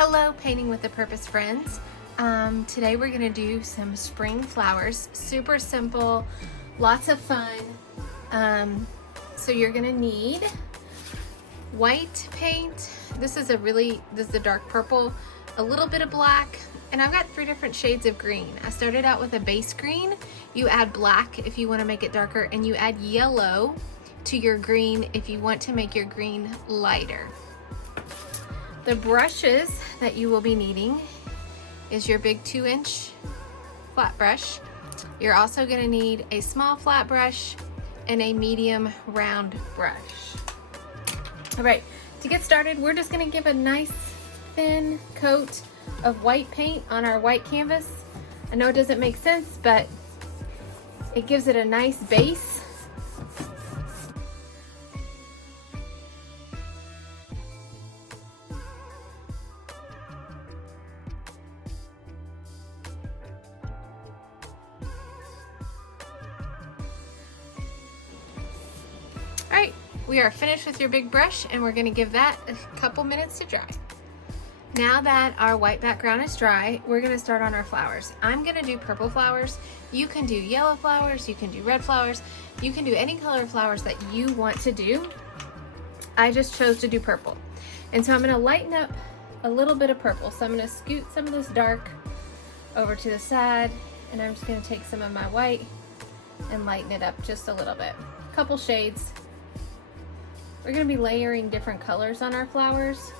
Hello, Painting with a Purpose friends. Today we're going to do some spring flowers. Super simple, lots of fun. So you're going to need white paint. This is a dark purple, a little bit of black, and I've got 3 different shades of green. I started out with a base green. You add black if you want to make it darker, and you add yellow to your green if you want to make your green lighter. The brushes that you will be needing is your big 2-inch flat brush. You're also going to need a small flat brush and a medium round brush. All right, to get started, we're just going to give a nice thin coat of white paint on our white canvas. I know it doesn't make sense, but it gives it a nice base. All right, we are finished with your big brush, and we're going to give that a couple minutes to dry. Now that our white background is dry, we're going to start on our flowers. I'm going to do purple flowers. You can do yellow flowers, you can do red flowers, you can do any color of flowers that you want to do. I just chose to do purple. And so I'm going to lighten up a little bit of purple. So I'm going to scoot some of this dark over to the side, and I'm just going to take some of my white and lighten it up just a little bit. A couple shades. We're going to be layering different colors on our flowers.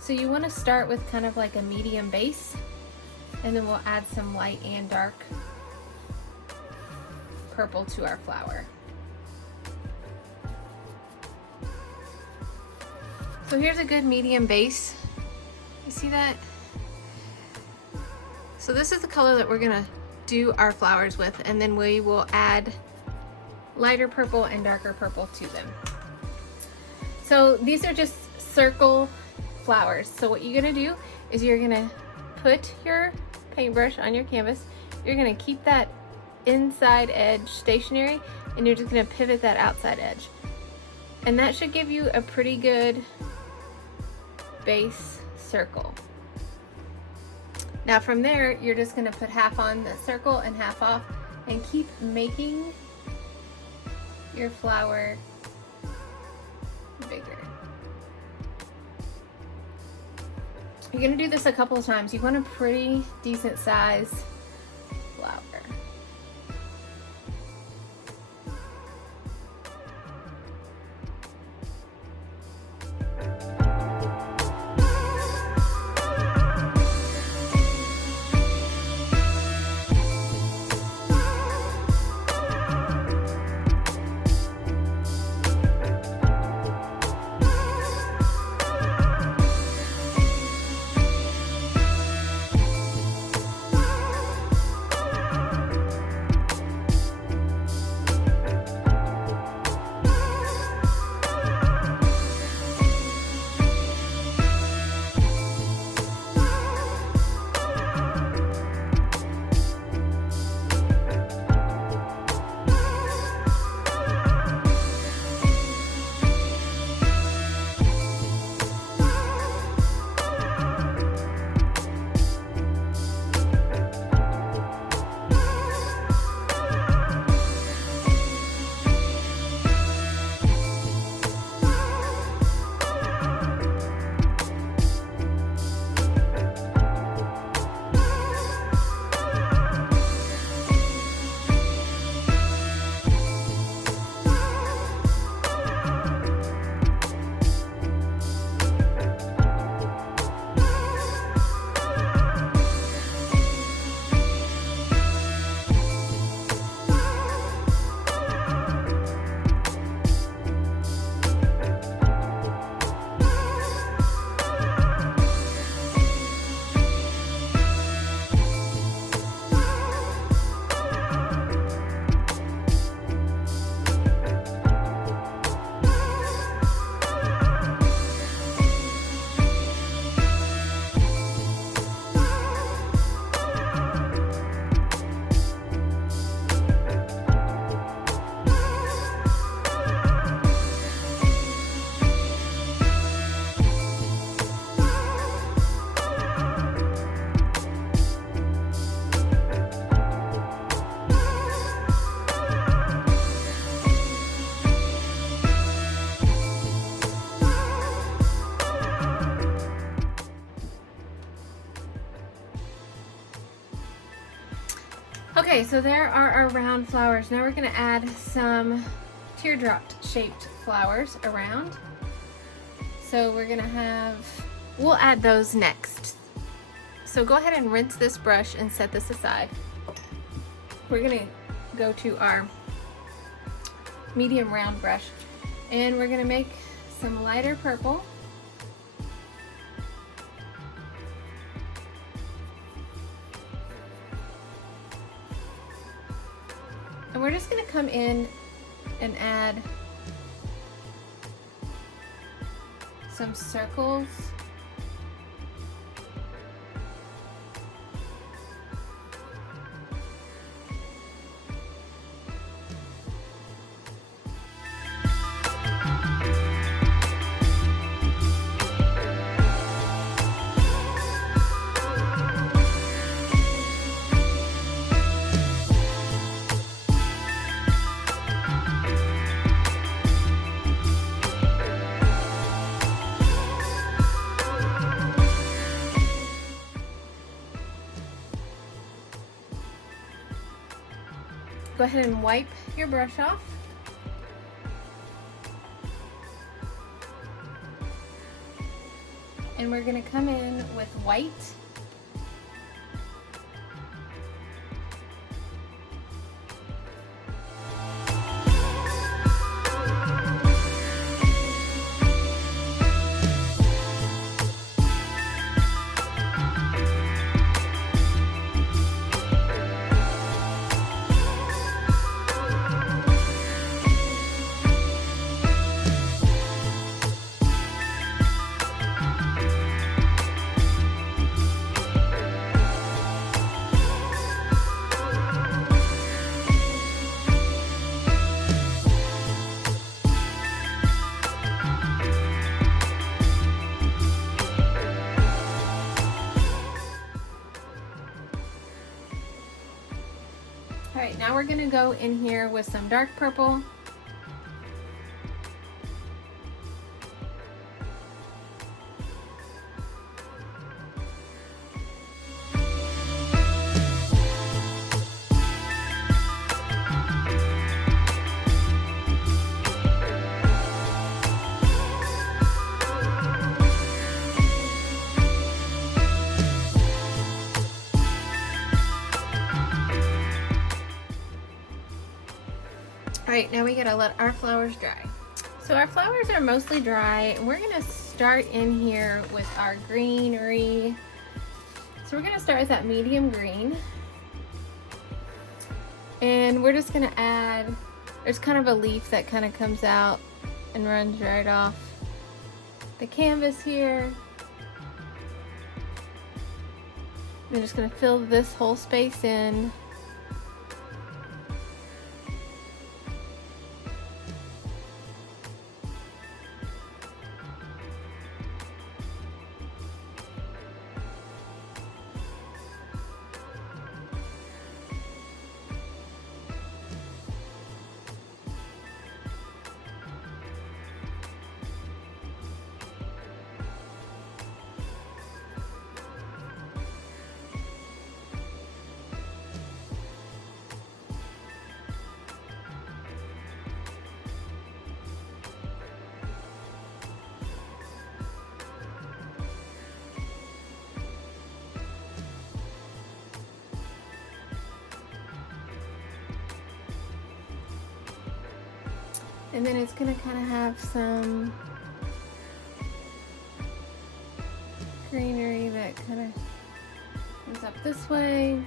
So you want to start with kind of like a medium base, and then we'll add some light and dark purple to our flower. So here's a good medium base. You see that? So this is the color that we're going to do our flowers with, and then we will add lighter purple and darker purple to them. So these are just circle flowers. So what you're gonna do is you're gonna put your paintbrush on your canvas. You're gonna keep that inside edge stationary, and you're just gonna pivot that outside edge. And that should give you a pretty good base circle. Now from there, you're just gonna put half on the circle and half off, and keep making your flower bigger. You're going to do this a couple of times. You want a pretty decent size flower. Okay, so there are our round flowers. Now we're gonna add some teardrop shaped flowers around. So we're gonna we'll add those next. So go ahead and rinse this brush and set this aside. We're gonna go to our medium round brush and we're gonna make some lighter purple. And we're just gonna come in and add some circles. Go ahead and wipe your brush off. And we're gonna come in with white. All right, now we're gonna go in here with some dark purple. All right, now we gotta let our flowers dry. So our flowers are mostly dry, and we're gonna start in here with our greenery. So we're gonna start with that medium green. And we're just gonna add, there's kind of a leaf that kind of comes out and runs right off the canvas here. I'm just gonna fill this whole space in. And then it's gonna kind of have some greenery that kind of comes up this way.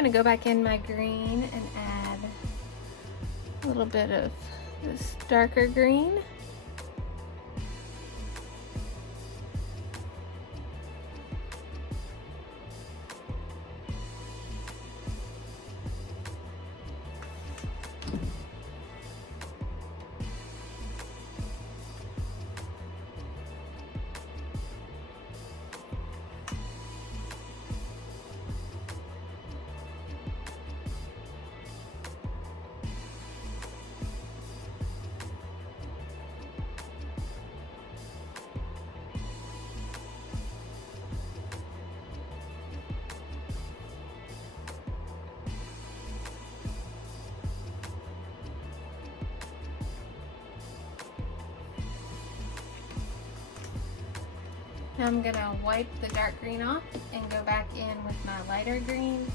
I'm going to go back in my green and add a little bit of this darker green. Now I'm going to wipe the dark green off and go back in with my lighter green.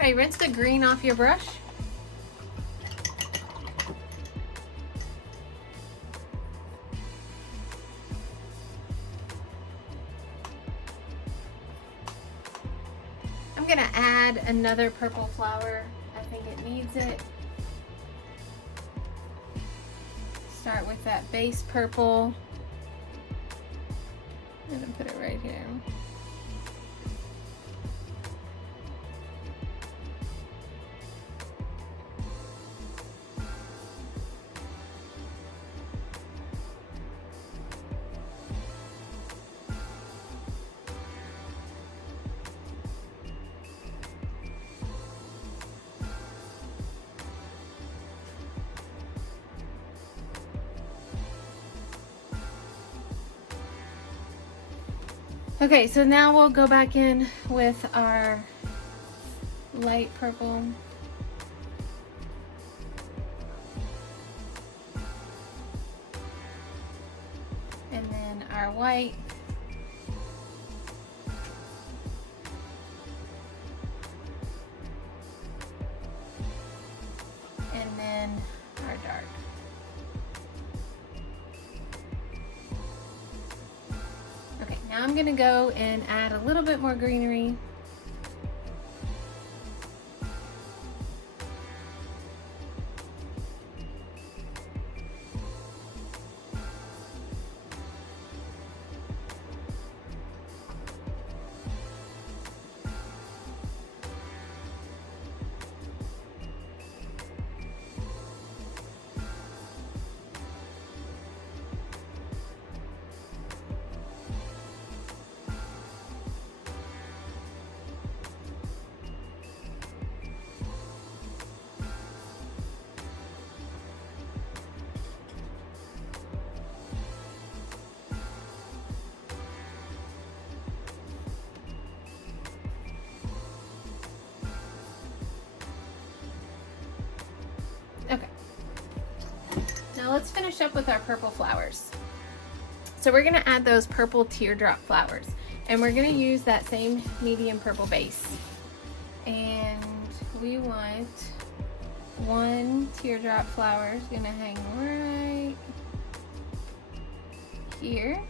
Okay, rinse the green off your brush. I'm gonna add another purple flower. I think it needs it. Start with that base purple. I'm gonna put it right here. Okay, so now we'll go back in with our light purple. And then our white. And then our dark. Okay, now I'm gonna go and add a little bit more greenery. Okay. Now let's finish up with our purple flowers. So we're gonna add those purple teardrop flowers, and we're gonna use that same medium purple base. And we want one teardrop flower is gonna hang right here.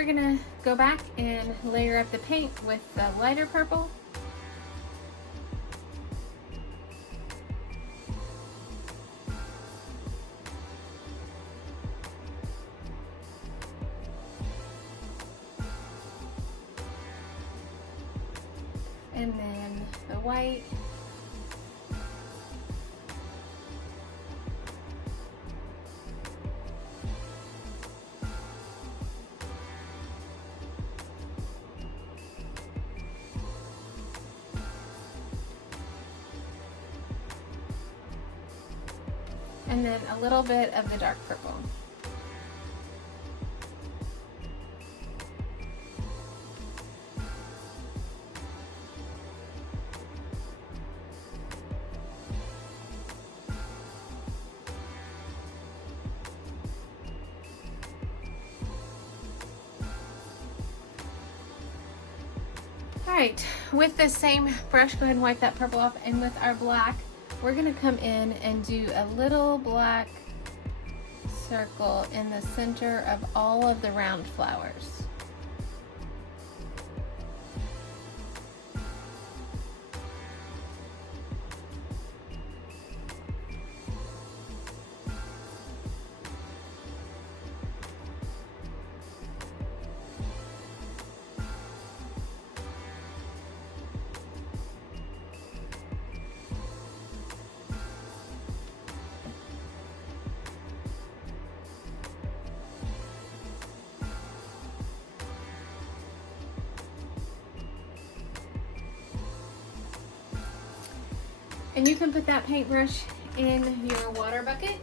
we're gonna go back and layer up the paint with the lighter purple. And then the white. And then a little bit of the dark purple. All right, with the same brush, go ahead and wipe that purple off, and with our black, we're gonna come in and do a little black circle in the center of all of the round flowers. And you can put that paintbrush in your water bucket.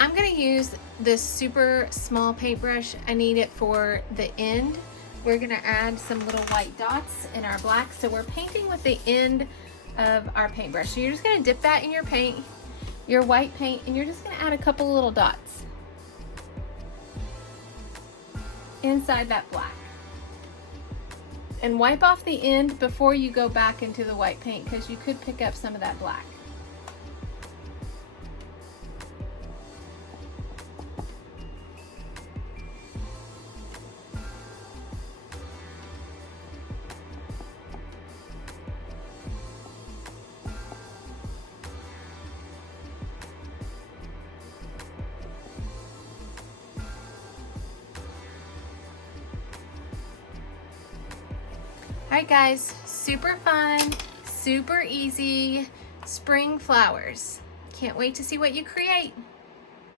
I'm going to use this super small paintbrush. I need it for the end. We're going to add some little white dots in our black. So we're painting with the end of our paintbrush. So you're just going to dip that in your paint, your white paint, and you're just going to add a couple little dots inside that black. And wipe off the end before you go back into the white paint, because you could pick up some of that black. Alright guys, super fun, super easy spring flowers. Can't wait to see what you create.